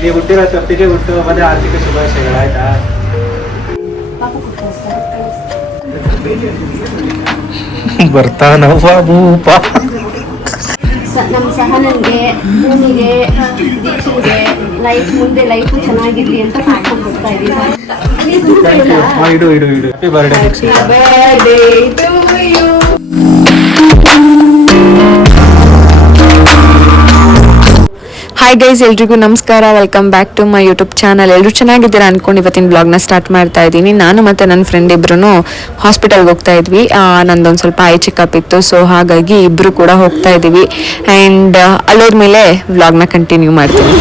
ನೀವು ಹುಟ್ಟಿರೋ ತಪ್ಪಿಗೆ ಹುಟ್ಟು ಮತ್ತೆ ಆರ್ಥಿಕ ಶುಭಾಶಯಗಳು ಆಯ್ತಾ. ಬರ್ತಾನ ಭೂಪ ನಮ್ಮ ಸಹನನ್ಗೆ, ಭೂಮಿಗೆ, ದೀಕ್ಷೆಗೆ ಲೈಫ್ ಮುಂದೆ ಲೈಫ್ ಚೆನ್ನಾಗಿರ್ಲಿ ಅಂತ ಕಾಣ್ಕೊಂಡು ಹೋಗ್ತಾ ಇದ್ದೀವಿ. ಇಡು ಇಡು ಇಡು. Happy birthday to you. Hi guys, ಎಲ್ರಿಗೂ ನಮಸ್ಕಾರ. Welcome back to my YouTube channel. ಎಲ್ಲರೂ ಚೆನ್ನಾಗಿದ್ದೀರಾ ಅನ್ಕೊಂಡು ಇವತ್ತಿನ ಬ್ಲಾಗ್ನ ಸ್ಟಾರ್ಟ್ ಮಾಡ್ತಾ ಇದ್ದೀನಿ. ನಾನು ಮತ್ತು ನನ್ನ ಫ್ರೆಂಡ್ ಇಬ್ಬರು ಹಾಸ್ಪಿಟಲ್ಗೆ ಹೋಗ್ತಾ ಇದ್ವಿ. ನಂದೊಂದು ಸ್ವಲ್ಪ ಐ ಚೆಕಪ್ ಇತ್ತು, ಸೊ ಹಾಗಾಗಿ ಇಬ್ಬರು ಕೂಡ ಹೋಗ್ತಾ ಇದ್ದೀವಿ. ಆ್ಯಂಡ್ ಅಲ್ಲೋದ ಮೇಲೆ ವ್ಲಾಗ್ನ ಕಂಟಿನ್ಯೂ ಮಾಡ್ತೀನಿ.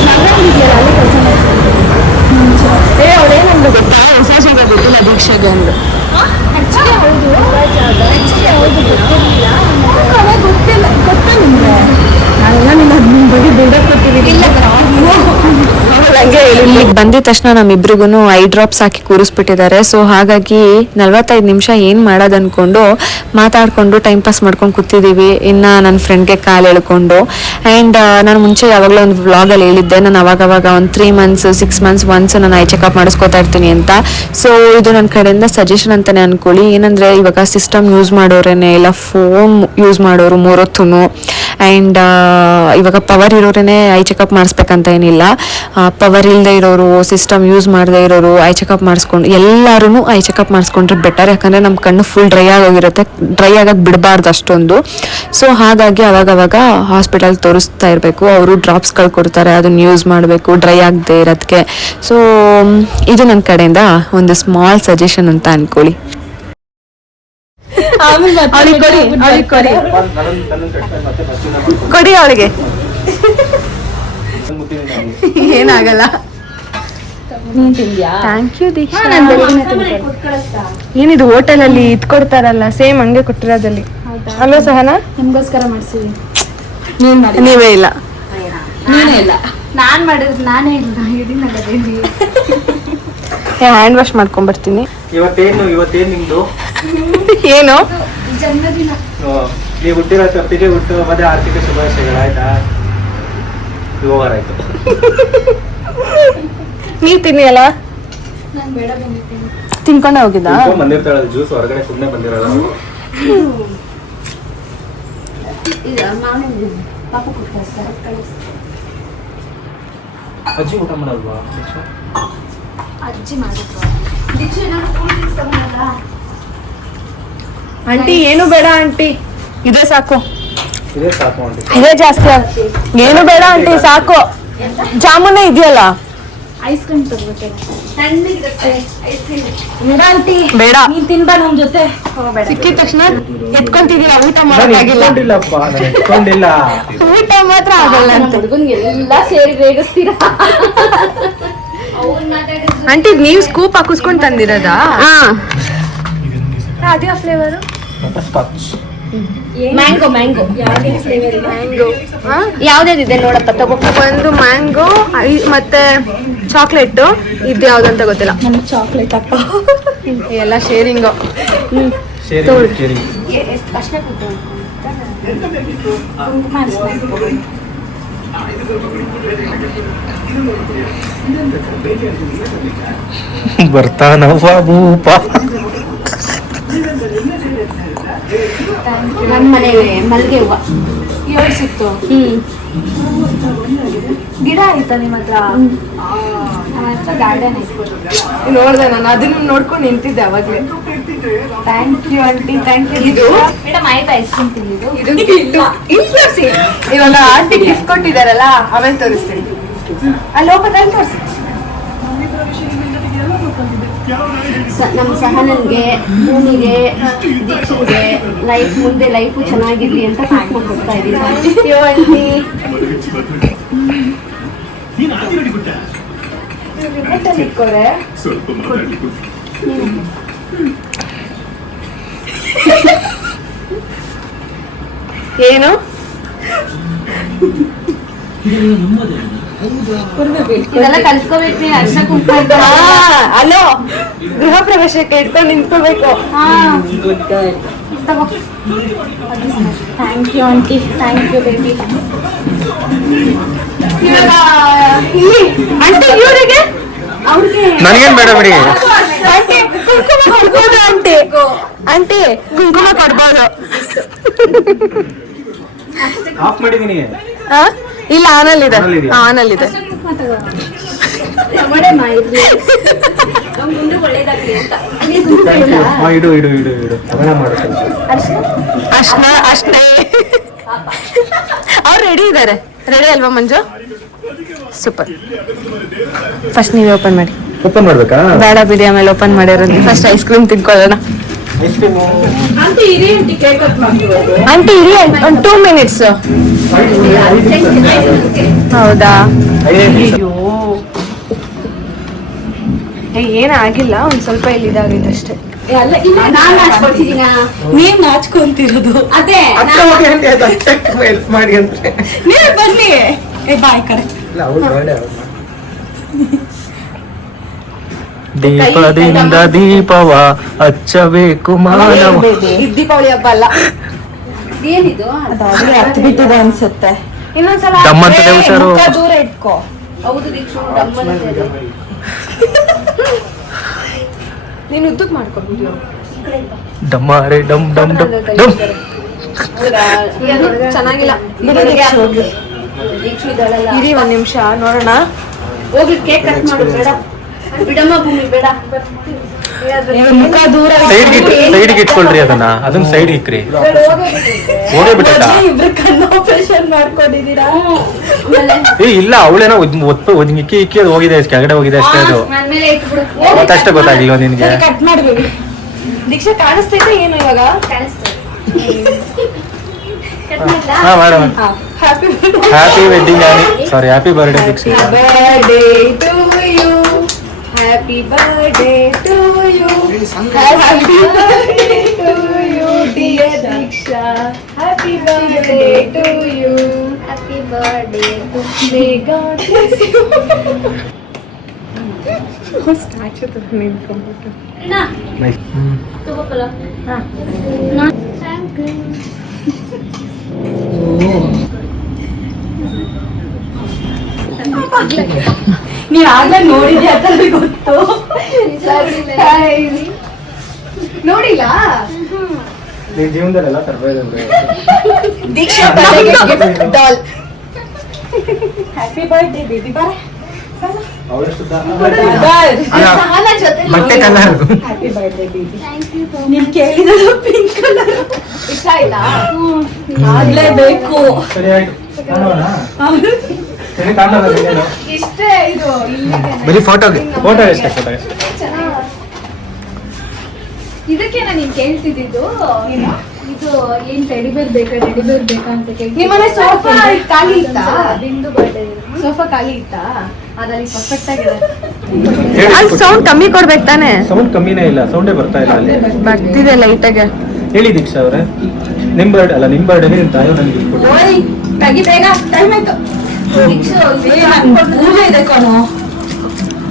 ಹೊಸ ಜಾಗ ಗೊತ್ತಿಲ್ಲ ದೀಕ್ಷೆಗೆ ಅಂದು. ಇಲ್ಲಿಗೆ ಬಂದಿದ ತಕ್ಷಣ ನಮ್ಮಿಬ್ರಿಗೂ ಐ ಡ್ರಾಪ್ಸ್ ಹಾಕಿ ಕೂರಿಸ್ಬಿಟ್ಟಿದ್ದಾರೆ. ಸೊ ಹಾಗಾಗಿ 45 ನಿಮಿಷ ಏನು ಮಾಡೋದು ಅಂದ್ಕೊಂಡು ಮಾತಾಡಿಕೊಂಡು ಟೈಮ್ ಪಾಸ್ ಮಾಡ್ಕೊಂಡು ಕೂತಿದ್ದೀವಿ. ಇನ್ನು ನನ್ನ ಫ್ರೆಂಡ್ಗೆ ಕಾಲು ಎಳ್ಕೊಂಡು. ಆ್ಯಂಡ್ ನಾನು ಮುಂಚೆ ಯಾವಾಗಲೂ ಒಂದು ವ್ಲಾಗಲ್ಲಿ ಹೇಳಿದ್ದೆ, ನಾನು ಅವಾಗವಾಗ ಒಂದು 3 months 6 months ಒನ್ಸ್ ನಾನು ಐ ಚೆಕಪ್ ಮಾಡಿಸ್ಕೋತಾ ಇರ್ತೀನಿ ಅಂತ. ಸೊ ಇದು ನನ್ನ ಕಡೆಯಿಂದ ಸಜೆಷನ್ ಅಂತಲೇ ಅಂದ್ಕೊಳ್ಳಿ. ಏನಂದರೆ ಇವಾಗ ಸಿಸ್ಟಮ್ ಯೂಸ್ ಮಾಡೋರೇನೆ ಇಲ್ಲ ಫೋನ್ ಯೂಸ್ ಮಾಡೋರು 3 ಹೊತ್ತು. ಆ್ಯಂಡ್ ಇವಾಗ ಪವರ್ ಇರೋರೇ ಐ ಚೆಕಪ್ ಮಾಡಿಸ್ಬೇಕಂತ ಏನಿಲ್ಲ. ಪವರ್ ಇಲ್ಲದೆ ಇರೋರು, ಸಿಸ್ಟಮ್ ಯೂಸ್ ಮಾಡದೇ ಇರೋರು ಐ ಚೆಕಪ್ ಮಾಡಿಸ್ಕೊಂಡು ಎಲ್ಲರೂ ಐ ಚೆಕಪ್ ಮಾಡಿಸ್ಕೊಂಡ್ರೆ ಬೆಟರ್. ಯಾಕಂದರೆ ನಮ್ಮ ಕಣ್ಣು ಫುಲ್ ಡ್ರೈ ಆಗೋಗಿರುತ್ತೆ. ಡ್ರೈ ಆಗೋಕ್ಕೆ ಬಿಡಬಾರ್ದು ಅಷ್ಟೊಂದು. ಸೊ ಹಾಗಾಗಿ ಅವಾಗವಾಗ ಹಾಸ್ಪಿಟಲ್ ತೋರಿಸ್ತಾ ಇರಬೇಕು. ಅವರು ಡ್ರಾಪ್ಸ್ಗಳು ಕೊಡ್ತಾರೆ, ಅದನ್ನು ಯೂಸ್ ಮಾಡಬೇಕು ಡ್ರೈ ಆಗದೆ ಇರೋದಕ್ಕೆ. ಸೊ ಇದು ನನ್ನ ಕಡೆಯಿಂದ ಒಂದು ಸ್ಮಾಲ್ ಸಜೆಷನ್ ಅಂತ ಅಂದ್ಕೊಳ್ಳಿ. ಕೊಡಿ ಅವಳಿಗೆ, ಏನಾಗಲ್ಲ. ಥ್ಯಾಂಕ್ ಯು ದೀಕ್ಷಾ. ಏನಿದು ಹೋಟೆಲಲ್ಲಿ ಇದ್ಕೊಡ್ತಾರಲ್ಲ ಸೇಮ್ ಹಂಗೆ ಕೊಟ್ಟಿರೋದಲ್ಲಿ ಅಲ್ವಾ ಸಹನಾ? ನಿಮ್ಗೋಸ್ಕರ ಮಾಡ್ಸಿದೀನಿ. ನೀವೇ ಇಲ್ಲ, ನೀನೇ ಇಲ್ಲ, ನಾನ್ ಮಾಡಿದ್ ನಾನೇ ಇಲ್ಲ. ಹ್ಯಾಂಡ್ ವಾಶ್ ಮಾಡ್ಕೊಂಡ್ ಬರ್ತೀನಿ. ಇವತ್ತೇನು ನಿಮ್ದು ಏನು ಜನ್ಮದಿನ. ನೀವು ಹುಟ್ಟಿರೋ ತಪ್ಪಿಗೆ ಹುಟ್ಟು ಮತ್ತೆ ಆರ್ಥಿಕ ಶುಭಾಶಯಗಳು ಆಯ್ತಾ. ಓವರ್ ಆಯ್ತು. ನೀ ತಿನ್ನಿಯಲ್ಲ, ನಾನು ಬೇಡ ಬಂದಿದ್ದೀನಿ. ತಿನ್ಕೊಂಡೆ ಹೋಗಿದ್ದ ಬಂದಿರ್ತಾಳೆ ಜ್ಯೂಸ್ ಹೊರಗಡೆ ಸುಮ್ಮನೆ ಬಂದಿರೋದು. ಪಾಪ ಕೊಡ್ತಾರೆ. ಅಜ್ಜಿ ಊಟ ಮಾಡಲ್ವಾ? ಅಜ್ಜಿ ಮಾಡಿದ್ರು. ದೀಕ್ಷೆ ನಾನು ಕೂಲ್ ಡ್ರಿಂಕ್ಸ್ ತಗೊಂಡಲ್ಲ. ಆಂಟಿ ಏನು ಬೇಡ ಆಂಟಿ, ಇದೇ ಸಾಕು. ಇದೇ ಸಾಕು ಆಂಟಿ, ಇದೇ ಜಾಸ್ತಿ. ಏನು ಬೇಡ ಆಂಟಿ, ಸಾಕು. ಜಾಮೂನೇ ಇದೆಯಲ್ಲ, ಐಸ್ ಕ್ರೀಮ್ ತಗೋಬೇಕಲ್ಲ. ತಣ್ಣಗಿರುತ್ತೆ ಐಸ್ ಕ್ರೀಮ್. ಆಂಟಿ ಬೇಡ, ನೀನ್ ತಿನ್ಬಾ ನಮ್ ಜೊತೆ. ಸಿಕ್ಕಿದ ತಕ್ಷಣ ಎತ್ಕೊಂತಿದೀರ, ಊಟ ಮಾಡೋಕ್ಕಾಗಿಲ್ಲ. ಊಟ ಮಾತ್ರ ಆಗಲ್ಲ ಅಂತ ಹುಡುಗನ್ಗೆಲ್ಲ ಸೇರಿ ರೇಗಿಸ್ತೀರಾ. ಆಂಟಿ ನೀವು ಸ್ಕೂಪ್ ಹಾಕಿಸ್ಕೊಂಡ್ ತಂದಿರೋದಾ? ಅದೇ ಫ್ಲೇವರು ಮ್ಯಾಂಗೋ. ಮ್ಯಾಂಗೋ ಯಾವ್ದಿದೆ ನೋಡಪ್ಪ, ತಗೋ. ಒಂದು ಮ್ಯಾಂಗೋ ಮತ್ತೆ ಚಾಕ್ಲೇಟ್. ಇದು ಯಾವ್ದಂತ ಗೊತ್ತಿಲ್ಲ ನಮ್ಗೆ. ಚಾಕ್ಲೇಟ್ ಅಪ್ಪ ಎಲ್ಲ ಶೇರಿಂಗು. ಅಷ್ಟೇ ಬರ್ತಾನ ಭೂಪ. ನಮ್ಮ ಮನೆ ಮಲ್ಲಿಗೆ ಹೂವ 7 ಸಿಕ್ತು. ಗಿಡ ಆಯ್ತಾ ನಿಮ್ಮ ಹತ್ರ? ನಮ್ಮ ಹತ್ರ ಗಾರ್ಡನ್ ಆಯ್ತು. ನೋಡ್ದೆ ನಾನು, ಅದನ್ನ ನೋಡ್ಕೊಂಡು ನಿಂತಿದ್ದೆ ಅವಾಗ್ಲೇ. Thank you aunty, thank you. ಇದು ಮೇಡಮ್ ಆಯ್ತು, ಐಸ್ ಕ್ರೀಮ್ ತಿಂದಿದ್ದು. ಇವಾಗ ಆಂಟಿ ಗಿಫ್ಟ್ ಕೊಟ್ಟಿದಾರಲ್ಲ, ಆಮೇಲೆ ತೋರಿಸ್ತೀನಿ. ಅಲ್ಲಿ ಹೋಗೋದಲ್ಲಿ ತೋರಿಸಿ. ನಮ್ಮ ಸಹನನ್ಗೆ, ಭೂಮಿಗೆ, ದೀಕ್ಷೆಗೆ ಲೈಫ್ ಮುಂದೆ ಲೈಫ್ ಚೆನ್ನಾಗಿರ್ಲಿ ಅಂತ ಕಾಣ್ಕೊಂಡು ಹೋಗ್ತಾ ಇದ್ದೀವಿ. ಏನು ಇದೆಲ್ಲ ಕಲ್ತ್ಕೋಬೇಕು. ನೀನು ಅರ್ಶ ಕುಂಕುಮ ಅಲೋ, ಗೃಹ ಪ್ರವೇಶಕ್ಕೆ ಇಟ್ಕೊಂಡು ನಿಂತ್ಕೋಬೇಕು. Thank you aunty, thank you baby. Aunty ಇವರಿಗೆ ಅವ್ರಿಗೆ ನನಗೇನು ಬೇಡ ಬಿಡಿ. ಆಂಟಿ ಕುಂಕುಮ ಕೊಡ್ಬೋದು ಆಂಟಿ. ಆಂಟಿ ಕುಂಕುಮ ಕೊಡ್ಬೋದು. ಆಫ್ ಮಾಡಿದೀನಿ. ಆ? ಇಲ್ಲ ಆನಲ್ಲಿದೆ, ಆನ್ ಇದೆಯಾ? ಆನಲ್ಲಿದೆ. ಮುಂದೆ ಒಳ್ಳೇದಾಗ್ಲಿ ಅಂತ. ಇಡು ಇಡು ಇಡು ಇಡು ಅದನ್ನ ಮಾಡುತ್ತೆ. ಅಷ್ಟೇ ಅವ್ರು ರೆಡಿ ಇದ್ದಾರೆ. ರೆಡಿ ಅಲ್ವಾ ಮಂಜು? ಸೂಪರ್. ಫಸ್ಟ್ ನೀವೇ ಓಪನ್ ಮಾಡಿ. ಓಪನ್ ಮಾಡ್ಬೇಕಾ? ಬೇಡ ಬಿಡಿ, ಆಮೇಲೆ ಓಪನ್ ಮಾಡಿರೋದು. ಫಸ್ಟ್ ಐಸ್ ಕ್ರೀಮ್ ತಿನ್ಕೊಳ್ಳೋಣ. ಆಂಟಿ ಇರಿ, ಆಂಟಿ ಕೇಕ್ ಕಟ್ ಮಾಡ್ತಿರೋದು. ಆಂಟಿ ಇರಿ ಒಂದು 2 minutes. ಹೌದಾ? ಅಯ್ಯೋ ಏನಾಗಿಲ್ಲ, ಒಂದ್ ಸ್ವಲ್ಪ ಇಲ್ಲಿ ಇದಾಗಿದೆ ಅಷ್ಟೇ. ಅಲ್ಲ ಇಲ್ಲ, ನಾನು ನಾಚ್ಕೊಳ್ತಿದ್ದೀನ. ನೀವ್ ನಾಚ್ಕೊಂತಿರೋದು. ಅದೇ ಹೆಲ್ಪ್ ಮಾಡಿ ಅಂದ್ರೆ ನೀವ್ ಬನ್ನಿ. ಬಾಯ್ ಕಡೆ ದೀಪದಿಂದ ದೀಪವ ಹಚ್ಚಬೇಕು ಮಾನವ. ದೀಪಾವಳಿ ಹಬ್ಬ ಅಲ್ಲ, ಏನಿದು? ಅದಾದ್ರೆ ಹತ್ತು ಬಿಟ್ಟಿದೆ ಅನ್ಸುತ್ತೆ. ಇನ್ನೊಂದ್ಸಲ ದಮ್ಮಂತದೆ ಹುಷಾರು. ಮುಖ ದೂರ ಇಟ್ಕೋ. ಹೌದು ದೀಕ್ಷು, ಡಮ್ಮನಂತೆ. ನೀನು ಉದ್ದಕ್ ಮಾಡ್ಕೊಬಿಟ್ಟು ಡಮ್ಮಾರೆ ಡಮ್ ಡಮ್ ಡಮ್ ಡಮ್. ಚೆನ್ನಾಗಿಲ್ಲ. ದೀಕ್ಷು ಇದ್ದಾಳಲ್ಲ, ಇರಿ ಒಂದ್ ನಿಮಿಷ ನೋಡೋಣ. ಹೋಗ್ಲಿ ಕೇಕ್ ಕಟ್ ಮಾಡು. ಬೇಡ ಬಿಡಮ್ಮ ಭೂಮಿ, ಬೇಡ. ಮುಖ ದೂರ ಸೈಡ್ಗೆ ಇಟ್ಕೊಳ್ರಿ ಅದನ್ನ ಸೈಡ್ ಇಕ್ರಿ. ಹೋಗೇ ಬಿಟ್ಟ. ಇಬ್ರು ಕಣ್ಣು ಆಪರೇಷನ್ ಮಾಡ್ಕೊಂಡಿದೀರಾ? ಇಲ್ಲ ಅವಳೇನೋ ಇಕ್ಕಿ ಇಕ್ಕಿ ಅದು ಹೋಗಿದೆ, ಕೆಳಗಡೆ ಹೋಗಿದೆ ಅಷ್ಟೇ. ಅದು ಮೇಲೆ ಇಟ್ಬಿಡು. ಮತ್ತಷ್ಟೇ ಗೊತ್ತಾಗಿಲ್ವ ನಿನ್ಗೆ? ಕಟ್ ಮಾಡ್ಬೇಡಿ. ದೀಕ್ಷಾ ಕಾಣಿಸ್ತೈತೆ ಏನು ಇವಾಗ? ಕಾಣಿಸ್ತದೆ. ಕಟ್ ಮಾಡ್ಲಾ? ಹಾ madam. Happy happy wedding sorry happy birthday Dikshita. Birthday to you, happy birthday to you, happy birthday to you dear Diksha, happy birthday to you, happy birthday to may god bless you. Statue ತರ ನಿಂತ್ಕೊಂಡ್ಬಿಟ್ಟು. ನಾ nice. ತಗೋಕಲ್ಲ. ಹಾ. Thank you. ನೀವ್ ಆಗ್ಲೇ ನೋಡಿದ್ಯಾ ಅಂತ ಗೊತ್ತು. ನೋಡಿಲ್ಲ? ನಿನ್ ಜೀವನದಲ್ಲೆಲ್ಲ ತರಬೇತಿ Diksha doll. Happy birthday baby. ಬಾರ ಅವಳಷ್ಟು ಸಹನ ಜೊತೆ ಬಟ್ಟೆ colour. Happy birthday baby. Thank you. ನೀನ್ ಕೇಳಿದ ಪಿಂಕ್ ಕಲರ್ ಇಷ್ಟ ಆಯ್ತಾ? ಆಗ್ಲೇಬೇಕು. ಸರಿ ಆಯ್ತು. ಸರಿ ಕಾಣಲ್ಲ ನೀನೇನು? ಇಷ್ಟೇ ಇದು ಇಲ್ಲಿಗೆ. ಬರೀ ಫೋಟೋಗೆ ಫೋಟೋ ಎಷ್ಟೇ ಫೋಟೋ ಎಷ್ಟೇ. ಇದಕ್ಕೆ ನಾನು ನೀನ್ ಕೇಳ್ತಿದ್ದು ಇದು ಏನ್ ಟೆಡಿ ಬೇರ್ ಬೇಕಾ ಅಂತ ಕೇಳಿ. ನಿಮ್ಮನೆ ಸೋಫಾ ಖಾಲಿ ಇತ್ತಾ? ಬಿಂದು ಬರ್ಡೇ ಸೋಫಾ ಖಾಲಿ ಇತ್ತಾ? ಅದಲ್ಲಿ ಪರ್ಫೆಕ್ಟ್ ಆಗಿದೆ. ಅಲ್ಲಿ ಸೌಂಡ್ ಕಮ್ಮಿ ಕೊಡ್ಬೇಕು ತಾನೆ? ಸೌಂಡ್ ಕಮ್ಮಿನೇ ಇಲ್ಲ, ಸೌಂಡೇ ಬರ್ತಾ ಇಲ್ಲ ಅಲ್ಲಿ. ಬರ್ತಿದೆ ಲೈಟಾಗೆ. ಹೇಳಿ ದೀಕ್ಷಾ ಅವರೇ, ನಿಮ್ ಬರ್ಡೇ ಅಲ್ಲ, ನಿಮ್ ಬರ್ಡೇಗೆ ನಿಮ್ ತಾಯೋ ನನಗೆ ಗಿಫ್ಟ್ ಕೊಟ್ಟು. ಓಯ್ ತಗಿ ಬೇಗ, ಟೈಮ್ ಆಯ್ತು. ಪೂಜೆ ಇದೆ ಕಣೋ.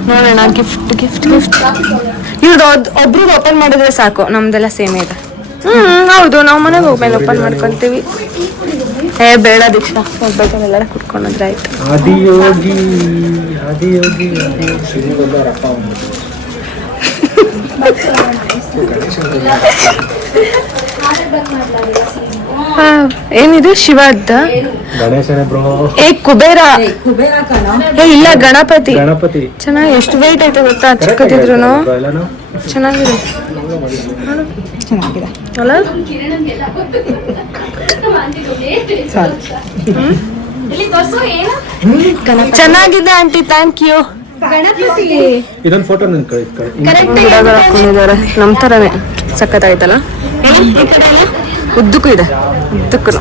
ನೋಡೋಣ ಗಿಫ್ಟ್ ಇವ್ರದ್ದು ಒಬ್ರಿಗೆ ಓಪನ್ ಮಾಡಿದ್ರೆ ಸಾಕು, ನಮ್ದೆಲ್ಲ ಸೇಮ್ ಇದೆ. ಹೌದು, ನಾವು ಮನೆಗೆ ಹೋಗ್ಮೇಲೆ ಓಪನ್ ಮಾಡ್ಕೊಂತೀವಿ. ಬೇಡ ದೀಕ್ಷಾ, ಹೋಗ್ಬೇಕಾದ್ರೆ ಕುತ್ಕೊಂಡ್ರೆ ಆಯ್ತು. ಆದಿಯೋಗಿ ಆದಿಯೋಗಿ ಶ್ರೀಗಂಗಾರಪ್ಪ ಏನಿದು ಶಿವದ? ಗಣೇಶನೇ ಬ್ರೋ. ಕುಬೇರ. ಇಲ್ಲ ಗಣಪತಿ. ಗಣಪತಿ ಚೆನ್ನಾಗಿ ಎಷ್ಟು ವೆಯ್ಟ್ ಐತೆ ಗೊತ್ತಾ? ಚಿಕ್ಕದಿದ್ರು ಚೆನ್ನಾಗಿದೆ. ಚೆನ್ನಾಗಿದೆ ಅಲ್ಲ? ಚೆನ್ನಾಗಿದೆ ಆಂಟಿ, ಥ್ಯಾಂಕ್ ಯು. ಇದೊಂದು ಫೋಟೋ ನನ್ ಗಿಡಗಳು ಹಾಕೊಂಡಿದ್ದಾರೆ ನಮ್ ತರನೇ. ಸಖತ್ತಾಯ್ತಲ್ಲ? ಉದ್ದಕ್ಕೂ ಇದೆ, ಉದ್ದಕ್ಕೂ